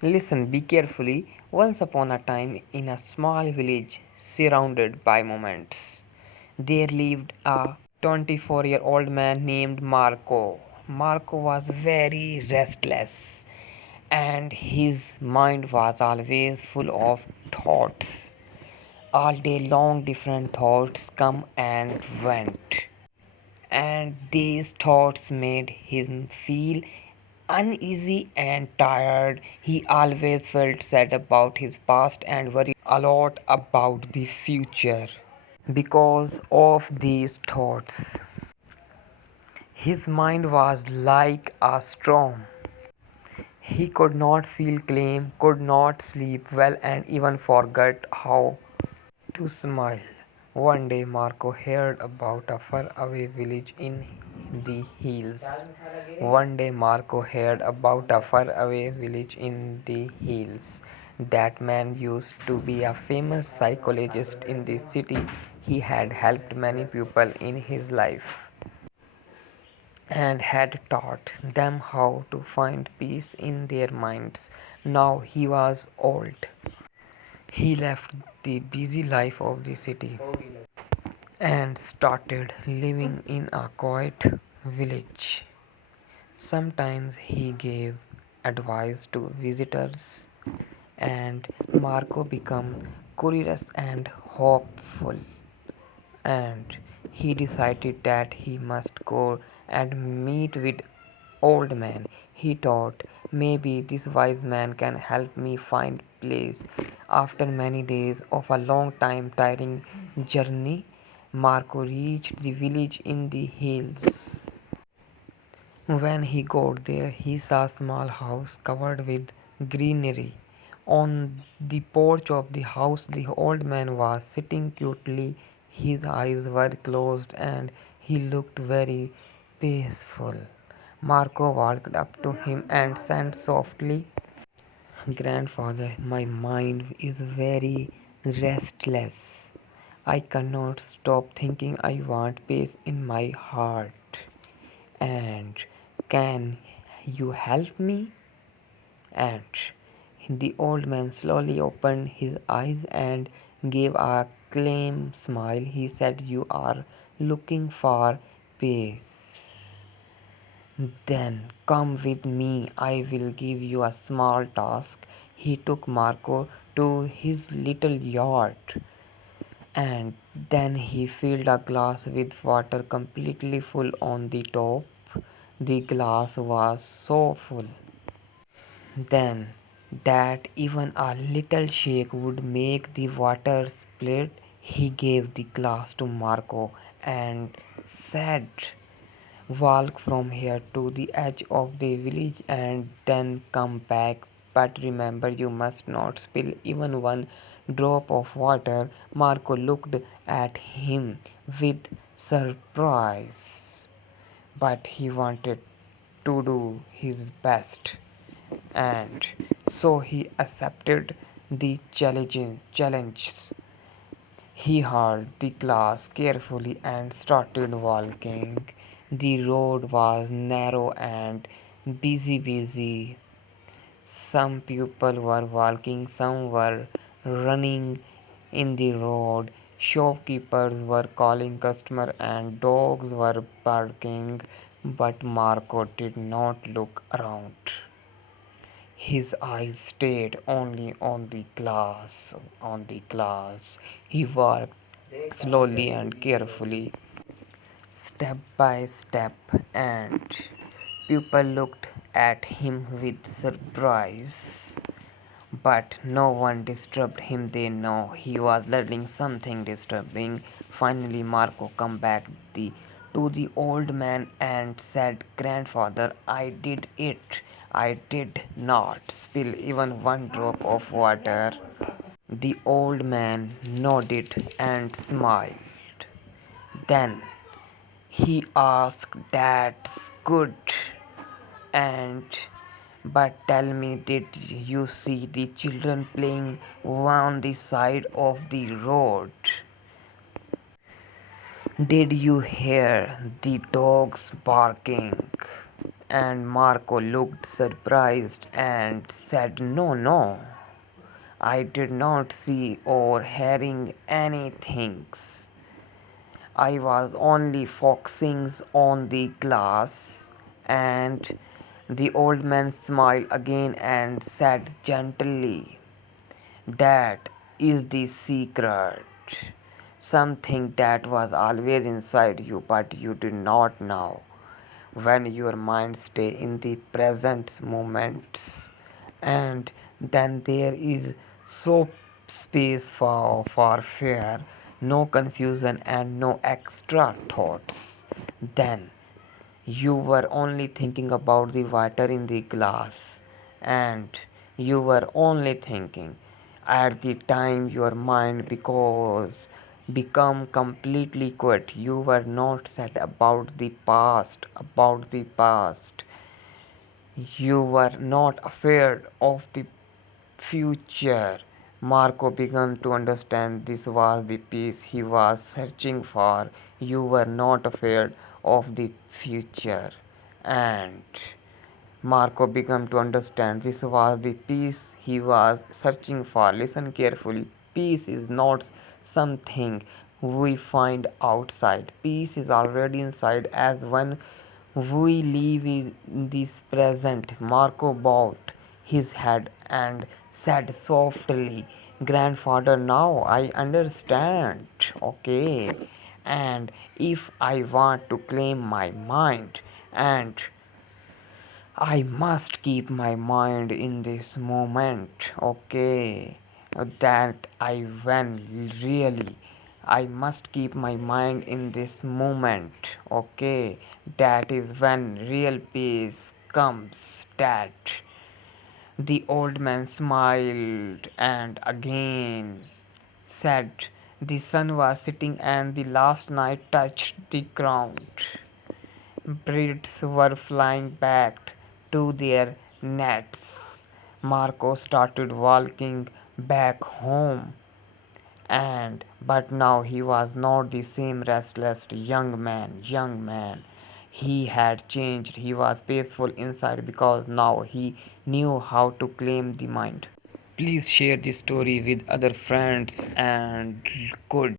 Listen, be carefully. Once upon a time, in a small village surrounded by mountains, there lived a 24-year-old man named Marco. Marco was very restless and his mind was always full of thoughts. All day long, different thoughts come and went, and these thoughts made him feel uneasy and tired. He always felt sad about his past and worried a lot about the future. Because of these thoughts, his mind was like a storm. He could not feel calm, could not sleep well, and even forgot how to smile. One day, Marco heard about a faraway village in the hills. One day, Marco heard about a faraway village in the hills. That man used to be a famous psychologist in the city. He had helped many people in his life and had taught them how to find peace in their minds. Now he was old. He left the busy life of the city and started living in a quiet village. Sometimes he gave advice to visitors, and Marco became curious and hopeful. And he decided that he must go and meet with old man. He thought maybe this wise man can help me find place. After many days of a long time tiring journey, Marco reached the village in the hills. When he got there, he saw a small house covered with greenery. On the porch of the house, the old man was sitting quietly. His eyes were closed and he looked very peaceful. Marco walked up to him and said softly, "Grandfather, my mind is very restless. I cannot stop thinking. I want peace in my heart. And can you help me?" And the old man slowly opened his eyes and gave a calm smile. He said, "You are looking for peace. Then come with me. I will give you a small task." He took Marco to his little yacht and then he filled a glass with water completely full on the top. The glass was so full then that even a little shake would make the water split. He gave the glass to Marco and said, "Walk from here to the edge of the village and then come back. But remember, you must not spill even one drop of water." Marco looked at him with surprise, but he wanted to do his best, and so he accepted the challenge. He held the glass carefully and started walking. The road was narrow and busy. Some people were walking, some were running in the road. Shopkeepers were calling customers and dogs were barking, but Marco did not look around. His eyes stayed only on the glass. He walked slowly and carefully, step by step, and people looked at him with surprise. But no one disturbed him. They know he was learning something disturbing. Finally, Marco came back to the old man and said, "Grandfather, I did it. I did not spill even one drop of water." The old man nodded and smiled. Then he asked, "That's good. And but tell me, did you see the children playing on the side of the road? Did you hear the dogs barking?" And Marco looked surprised and said, "No, no, I did not see or hearing anything. I was only focusing on the glass." And the old man smiled again and said gently, "That is the secret. Something that was always inside you, but you did not know. When your mind stay in the present moments, and then there is so space for fear, no confusion and no extra thoughts. Then you were only thinking about the water in the glass, and you were only thinking at the time your mind because become completely quiet. You were not sad about the past. You were not afraid of the future." Marco began to understand this was the peace he was searching for. You were not afraid of the future. And Marco began to understand this was the peace he was searching for. Listen carefully. Peace is not something we find outside. Peace is already inside as when we live in this present. Marco bowed his head and said softly, "Grandfather, now I understand. Okay. And if I want to claim my mind, and I must keep my mind in this moment, okay? That I when really I must keep my mind in this moment, okay? That is when real peace comes." That the old man smiled and again said, "The sun was setting and the last night touched the ground. Birds were flying back to their nests." Marco started walking back home, and but now he was not the same restless young man. He had changed. He was peaceful inside because now he knew how to claim the mind. Please share this story with other friends and good